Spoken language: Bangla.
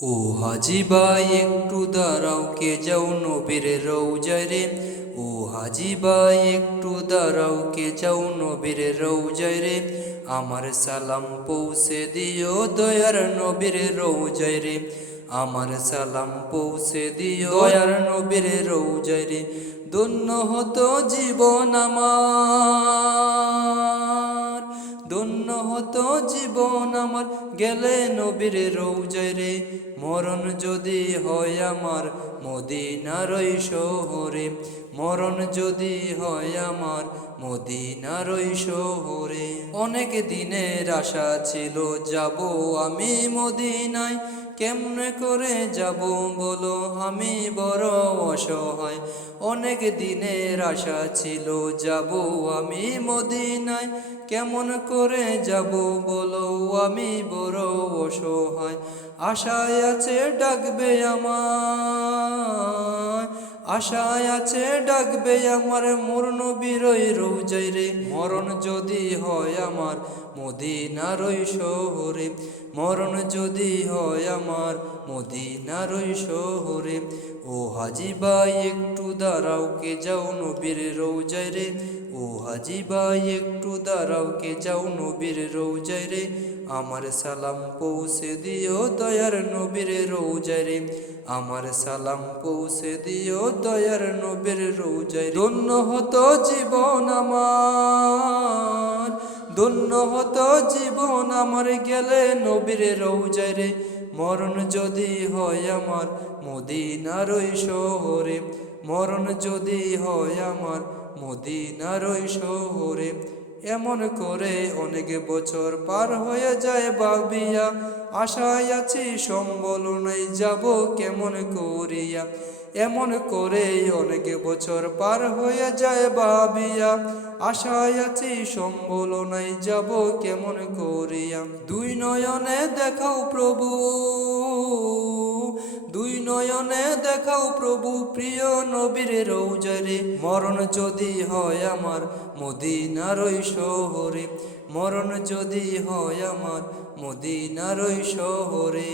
ও হাজি ভাই একটু দাঁড়াও, কে যাও নবীর রওজায় রে। ও হাজি ভাই একটু দাঁড়াও, কে যাও নবীর রওজায় রে। আমার সালাম পৌঁছে দিও দয়ার নবীর রওজায় রে। আমার সালাম পৌঁছে দিও দয়ার নবীর রওজায় রে। ধন্য হতো জীবন আমার, ধন্য হতো জীবন আমার, গেলে নবীর রওজায় রে। মরণ যদি হয় আমার মদিনার ওই শহরে, মরণ যদি হয় আমার মদিনার ওই শহরে। অনেক দিনের আশা ছিল যাব আমি মদিনায়, কেমনে করে যাব বলো আমি বড় অসহায়। অনেক দিনের আশা ছিল যাব আমি মদিনায়, কেমন করে যাব বলো আমি বড় অসহায়। আশায় আছে ডাকবে আমায়, আশায় আছে ডাকবে আমার মোর নবীর ওই রওজায় রে। মরণ যদি হয় আমার মদিনার ওই শহরে, মরণ যদি হয় আমার মদিনার ওই শহরে। ও হাজি ভাই একটু দাঁড়াও, কে যাও নবীর রওজায় রে। ও হাজি ভাই একটু দাঁড়াও, কে যাও নবীর রওজায় রে। আমার সালাম পৌঁছে দিও দয়ার নবীর রওজায় রে। আমার সালাম পৌঁছে দিও দয়ার নবীর রওজায় রে। ধন্য হতো জীবন আমার, ধন্য হতো জীবন আমার, গেলে নবীর রওজায় রে। মরণ যদি হয় আমার মদিনার ওই শহরে, মরণ যদি হয় আমার মদিনার ওই শহরে। এমন করে অনেক বছর পার হয়ে যায় ভাবিয়া, আশায় আছি সম্বল নাই যাব কেমন করিয়া। এমন করে অনেক বছর পার হয়ে যায় ভাবিয়া, আশায় আছি সম্বল নাই যাব কেমন করিয়া। দুই নয়নে দেখাও প্রভু, দুই নয়নে দেখাও প্রভু প্রিয় নবীর রওজায় রে। মরণ যদি হয় আমার মদিনার ওই শহরে, মরণ যদি হয় আমার মদিনার ওই শহরে।